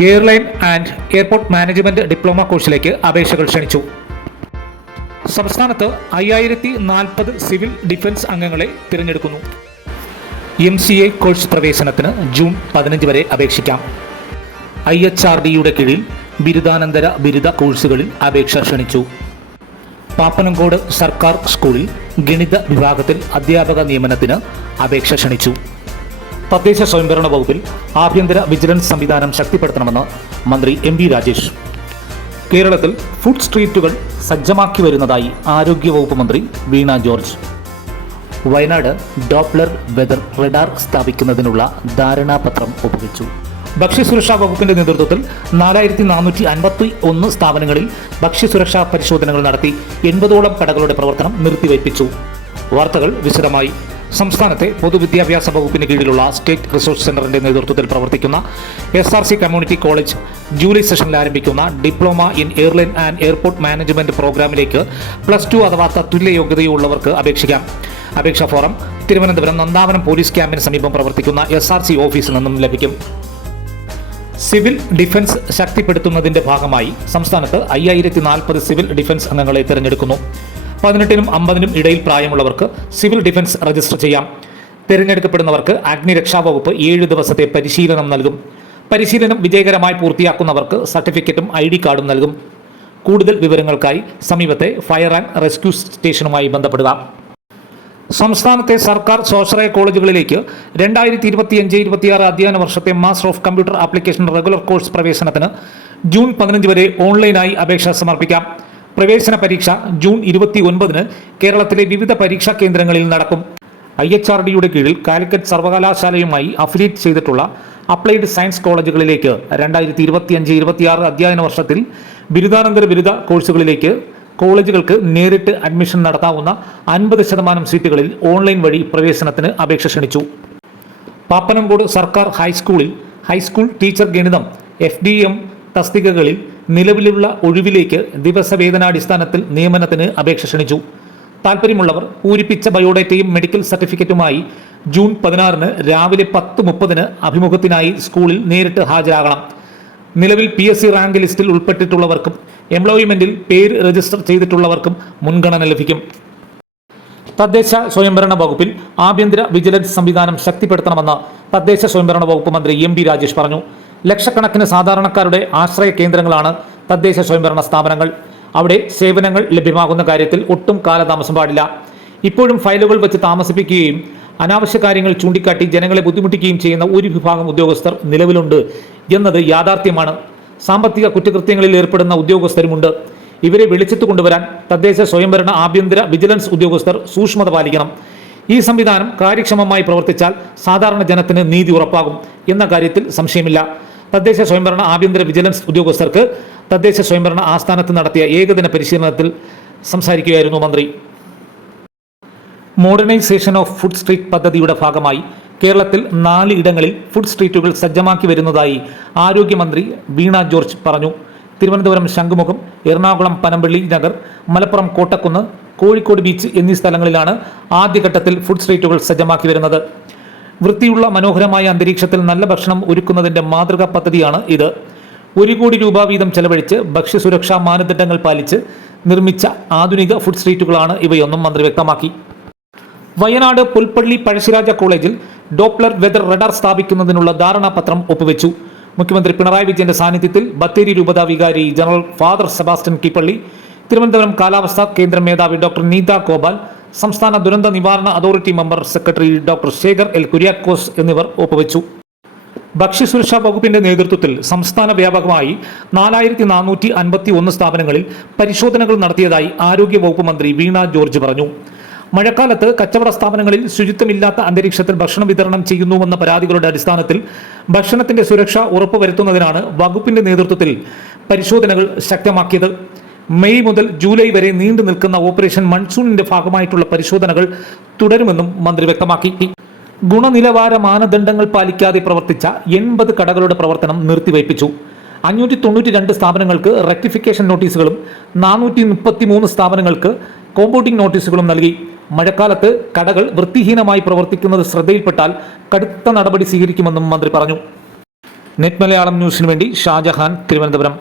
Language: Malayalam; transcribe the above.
Airline and airport management diploma കോഴ്സിലേക്ക് അപേക്ഷകൾ ക്ഷണിച്ചു. സംസ്ഥാനത്ത് അയ്യായിരത്തി നാൽപ്പത് സിവിൽ ഡിഫൻസ് അംഗങ്ങളെ തിരഞ്ഞെടുക്കുന്നു. എം സി എ കോഴ്സ് പ്രവേശനത്തിന് ജൂൺ പതിനഞ്ച് വരെ അപേക്ഷിക്കാം. ഐ എച്ച് ആർ ഡിയുടെ കീഴിൽ ബിരുദാനന്തര ബിരുദ കോഴ്സുകളിൽ അപേക്ഷ ക്ഷണിച്ചു. പാപ്പനംകോട് സർക്കാർ സ്കൂളിൽ ഗണിത വിഭാഗത്തിൽ അധ്യാപക നിയമനത്തിന് അപേക്ഷ ക്ഷണിച്ചു. തദ്ദേശ സ്വയംഭരണ വകുപ്പിൽ ആഭ്യന്തര വിജിലൻസ് സംവിധാനം ശക്തിപ്പെടുത്തണമെന്ന് മന്ത്രി എം വി രാജേഷ്. കേരളത്തിൽ ഫുഡ് സ്ട്രീറ്റുകൾ സജ്ജമാക്കി വരുന്നതായി ആരോഗ്യവകുപ്പ് മന്ത്രി Veena George. Wayanad Doppler weather radar സ്ഥാപിക്കുന്നതിനുള്ള ധാരണാപത്രം ഒപ്പുവെച്ചു. ഭക്ഷ്യസുരക്ഷാ വകുപ്പിന്റെ നേതൃത്വത്തിൽ നാലായിരത്തി നാനൂറ്റി അൻപത്തി ഒന്ന് സ്ഥാപനങ്ങളിൽ ഭക്ഷ്യസുരക്ഷാ പരിശോധനകൾ നടത്തി എൺപതോളം കടകളുടെ പ്രവർത്തനം നിർത്തിവയ്പ്പിച്ചു. വാർത്തകൾ വിശദമായി സംസ്ഥാനത്തെ പൊതുവിദ്യാഭ്യാസ വകുപ്പിന് കീഴിലുള്ള സ്റ്റേറ്റ് റിസോഴ്സ് സെന്ററിന്റെ നേതൃത്വത്തിൽ പ്രവർത്തിക്കുന്ന S R C community college July സെഷനിൽ ആരംഭിക്കുന്ന diploma in airline and airport management പ്രോഗ്രാമിലേക്ക് പ്ലസ് ടു അഥവാ തത്തുല്യ യോഗ്യതയുള്ളവർക്ക് അപേക്ഷിക്കാം. അപേക്ഷാ ഫോറം തിരുവനന്തപുരം നന്ദാവനം പോലീസ് ക്യാമ്പിന് സമീപം പ്രവർത്തിക്കുന്ന എസ് ആർ സി ഓഫീസിൽ നിന്നും ലഭിക്കും. സിവിൽ ഡിഫൻസ് ശക്തിപ്പെടുത്തുന്നതിന്റെ ഭാഗമായി സംസ്ഥാനത്ത് അയ്യായിരത്തി നാൽപ്പത് സിവിൽ ഡിഫൻസ് അംഗങ്ങളെ തിരഞ്ഞെടുക്കുന്നു. പതിനെട്ടിനും അമ്പതിനും ഇടയിൽ പ്രായമുള്ളവർക്ക് സിവിൽ ഡിഫൻസ് രജിസ്റ്റർ ചെയ്യാം. തിരഞ്ഞെടുക്കപ്പെടുന്നവർക്ക് അഗ്നിരക്ഷാ വകുപ്പ് ഏഴ് ദിവസത്തെ പരിശീലനം നൽകും. പരിശീലനം വിജയകരമായി പൂർത്തിയാക്കുന്നവർക്ക് സർട്ടിഫിക്കറ്റും ഐ ഡി കാർഡും നൽകും. കൂടുതൽ വിവരങ്ങൾക്കായി സമീപത്തെ ഫയർ ആൻഡ് റെസ്ക്യൂ സ്റ്റേഷനുമായി ബന്ധപ്പെടുക. സംസ്ഥാനത്തെ സർക്കാർ സ്വാശ്രയ കോളേജുകളിലേക്ക് രണ്ടായിരത്തി ഇരുപത്തിയഞ്ച് ഇരുപത്തിയാറ് അധ്യയന വർഷത്തെ master of computer application regular course പ്രവേശനത്തിന് ജൂൺ പതിനഞ്ച് വരെ ഓൺലൈനായി അപേക്ഷ സമർപ്പിക്കാം. പ്രവേശന പരീക്ഷ ജൂൺ ഇരുപത്തി ഒൻപതിന് കേരളത്തിലെ വിവിധ പരീക്ഷാ കേന്ദ്രങ്ങളിൽ നടക്കും. ഐ എച്ച് ആർ ഡിയുടെ കീഴിൽ കാലിക്കറ്റ് സർവകലാശാലയുമായി അഫിലിയേറ്റ് ചെയ്തിട്ടുള്ള അപ്ലൈഡ് സയൻസ് കോളേജുകളിലേക്ക് രണ്ടായിരത്തി ഇരുപത്തിയഞ്ച് ഇരുപത്തിയാറ് അധ്യയന വർഷത്തിൽ ബിരുദാനന്തര ബിരുദ കോഴ്സുകളിലേക്ക് കോളേജുകൾക്ക് നേരിട്ട് അഡ്മിഷൻ നടത്താവുന്ന അൻപത് ശതമാനം സീറ്റുകളിൽ ഓൺലൈൻ വഴി പ്രവേശനത്തിന് അപേക്ഷ ക്ഷണിച്ചു. പാപ്പനംകോട് സർക്കാർ ഹൈസ്കൂളിൽ ഹൈസ്കൂൾ ടീച്ചർ ഗണിതം എഫ് ഡി എം തസ്തികകളിൽ നിലവിലുള്ള ഒഴിവിലേക്ക് ദിവസവേതനാടിസ്ഥാനത്തിൽ നിയമനത്തിന് അപേക്ഷ ക്ഷണിച്ചു. താൽപ്പര്യമുള്ളവർ പൂരിപ്പിച്ച ബയോഡേറ്റയും മെഡിക്കൽ സർട്ടിഫിക്കറ്റുമായി ജൂൺ പതിനാറിന് രാവിലെ പത്ത് മുപ്പതിന് അഭിമുഖത്തിനായി സ്കൂളിൽ നേരിട്ട് ഹാജരാകണം. നിലവിൽ പി എസ് സി റാങ്ക് ലിസ്റ്റിൽ ഉൾപ്പെട്ടിട്ടുള്ളവർക്കും എംപ്ലോയ്മെന്റിൽ പേര് രജിസ്റ്റർ ചെയ്തിട്ടുള്ളവർക്കും മുൻഗണന ലഭിക്കും. തദ്ദേശ സ്വയംഭരണ വകുപ്പിൽ ആഭ്യന്തര വിജിലൻസ് സംവിധാനം ശക്തിപ്പെടുത്തണമെന്ന് തദ്ദേശ സ്വയംഭരണ വകുപ്പ് മന്ത്രി എം രാജേഷ് പറഞ്ഞു. ലക്ഷക്കണക്കിന് സാധാരണക്കാരുടെ ആശ്രയ കേന്ദ്രങ്ങളാണ് തദ്ദേശ സ്വയംഭരണ സ്ഥാപനങ്ങൾ. അവിടെ സേവനങ്ങൾ ലഭ്യമാകുന്ന കാര്യത്തിൽ ഒട്ടും കാലതാമസം പാടില്ല. ഇപ്പോഴും ഫയലുകൾ വെച്ച് താമസിപ്പിക്കുകയും അനാവശ്യ കാര്യങ്ങൾ ചൂണ്ടിക്കാട്ടി ജനങ്ങളെ ബുദ്ധിമുട്ടിക്കുകയും ചെയ്യുന്ന ഒരു വിഭാഗം ഉദ്യോഗസ്ഥർ നിലവിലുണ്ട് എന്നത് യാഥാർത്ഥ്യമാണ്. സാമ്പത്തിക കുറ്റകൃത്യങ്ങളിൽ ഏർപ്പെടുന്ന ഉദ്യോഗസ്ഥരുമുണ്ട്. ഇവരെ വിളിച്ചിട്ട് കൊണ്ടുവരാൻ തദ്ദേശ സ്വയംഭരണ ആഭ്യന്തര വിജിലൻസ് ഉദ്യോഗസ്ഥർ സൂക്ഷ്മത പാലിക്കണം. ഈ സംവിധാനം കാര്യക്ഷമമായി പ്രവർത്തിച്ചാൽ സാധാരണ ജനത്തിന് നീതി ഉറപ്പാകും എന്ന കാര്യത്തിൽ സംശയമില്ല. തദ്ദേശ സ്വയംഭരണ ആഭ്യന്തര വിജിലൻസ് ഉദ്യോഗസ്ഥർക്ക് തദ്ദേശ സ്വയംഭരണ ആസ്ഥാനത്ത് നടത്തിയ ഏകദിന പരിശീലനത്തിൽ സംസാരിക്കുകയായിരുന്നു മന്ത്രി. മോഡേണൈസേഷൻ ഓഫ് ഫുഡ് സ്ട്രീറ്റ് പദ്ധതിയുടെ ഭാഗമായി കേരളത്തിൽ നാല് ഇടങ്ങളിൽ ഫുഡ് സ്ട്രീറ്റുകൾ സജ്ജമാക്കി വരുന്നതായി ആരോഗ്യമന്ത്രി വീണ ജോർജ് പറഞ്ഞു. തിരുവനന്തപുരം ശംഖുമുഖം എറണാകുളം പനമ്പള്ളി നഗർ മലപ്പുറം കോട്ടക്കുന്ന് കോഴിക്കോട് ബീച്ച് എന്നീ സ്ഥലങ്ങളിലാണ് ആദ്യഘട്ടത്തിൽ ഫുഡ് സ്ട്രീറ്റുകൾ സജ്ജമാക്കി വരുന്നത്. വൃത്തിയുള്ള മനോഹരമായ അന്തരീക്ഷത്തിൽ നല്ല ഭക്ഷണം ഒരുക്കുന്നതിന്റെ മാതൃകാ പദ്ധതിയാണ് ഇത്. ഒരു കോടി രൂപ വീതം ചെലവഴിച്ച് ഭക്ഷ്യസുരക്ഷാ മാനദണ്ഡങ്ങൾ പാലിച്ച് നിർമ്മിച്ച ആധുനിക ഫുഡ് സ്ട്രീറ്റുകളാണ് ഇവയൊന്നും മന്ത്രി വ്യക്തമാക്കി. വയനാട് പുൽപ്പള്ളി പഴശ്ശിരാജ കോളേജിൽ ഡോപ്ലർ വെതർ റഡാർ സ്ഥാപിക്കുന്നതിനുള്ള ധാരണാപത്രം ഒപ്പുവെച്ചു. മുഖ്യമന്ത്രി പിണറായി വിജയന്റെ സാന്നിധ്യത്തിൽ ബത്തേരി രൂപത വികാരി ജനറൽ ഫാദർ സെബാസ്റ്റ്യൻ കീപ്പള്ളി തിരുവനന്തപുരം കാലാവസ്ഥാ കേന്ദ്ര മേധാവി ഡോക്ടർ നീത ഗോപാൽ സംസ്ഥാന ദുരന്ത നിവാരണ authority member secretary doctor Sekhar L Kuriakose എന്നിവർ ഒപ്പുവെച്ചു. ഭക്ഷ്യസുരക്ഷാ വകുപ്പിന്റെ നേതൃത്വത്തിൽ സംസ്ഥാന വ്യാപകമായി നാലായിരത്തി നാനൂറ്റി അൻപത്തി ഒന്ന് സ്ഥാപനങ്ങളിൽ പരിശോധനകൾ നടത്തിയതായി ആരോഗ്യ വകുപ്പ് മന്ത്രി വീണ ജോർജ് പറഞ്ഞു. മഴക്കാലത്ത് കച്ചവട സ്ഥാപനങ്ങളിൽ ശുചിത്വമില്ലാത്ത അന്തരീക്ഷത്തിൽ ഭക്ഷണം വിതരണം ചെയ്യുന്നുവെന്ന പരാതികളുടെ അടിസ്ഥാനത്തിൽ ഭക്ഷണത്തിന്റെ സുരക്ഷ ഉറപ്പുവരുത്തുന്നതിനാണ് വകുപ്പിന്റെ നേതൃത്വത്തിൽ പരിശോധനകൾ ശക്തമാക്കിയത്. മെയ് മുതൽ ജൂലൈ വരെ നീണ്ടു നിൽക്കുന്ന ഓപ്പറേഷൻ മൺസൂണിന്റെ ഭാഗമായിട്ടുള്ള പരിശോധനകൾ തുടരുമെന്നും മന്ത്രി വ്യക്തമാക്കി. ഗുണനിലവാര മാനദണ്ഡങ്ങൾ പാലിക്കാതെ പ്രവർത്തിച്ച എൺപത് കടകളുടെ പ്രവർത്തനം നിർത്തിവയ്പ്പിച്ചു. അഞ്ഞൂറ്റി തൊണ്ണൂറ്റി രണ്ട് സ്ഥാപനങ്ങൾക്ക് റെക്ടിഫിക്കേഷൻ നോട്ടീസുകളും നാനൂറ്റി മുപ്പത്തി മൂന്ന് സ്ഥാപനങ്ങൾക്ക് കോമ്പൗണ്ടിംഗ് നോട്ടീസുകളും നൽകി. മഴക്കാലത്ത് കടകൾ വൃത്തിഹീനമായി പ്രവർത്തിക്കുന്നത് ശ്രദ്ധയിൽപ്പെട്ടാൽ കടുത്ത നടപടി സ്വീകരിക്കുമെന്നും മന്ത്രി പറഞ്ഞു. നെറ്റ് മലയാളം ന്യൂസിനു വേണ്ടി ഷാജഹാൻ തിരുവനന്തപുരം.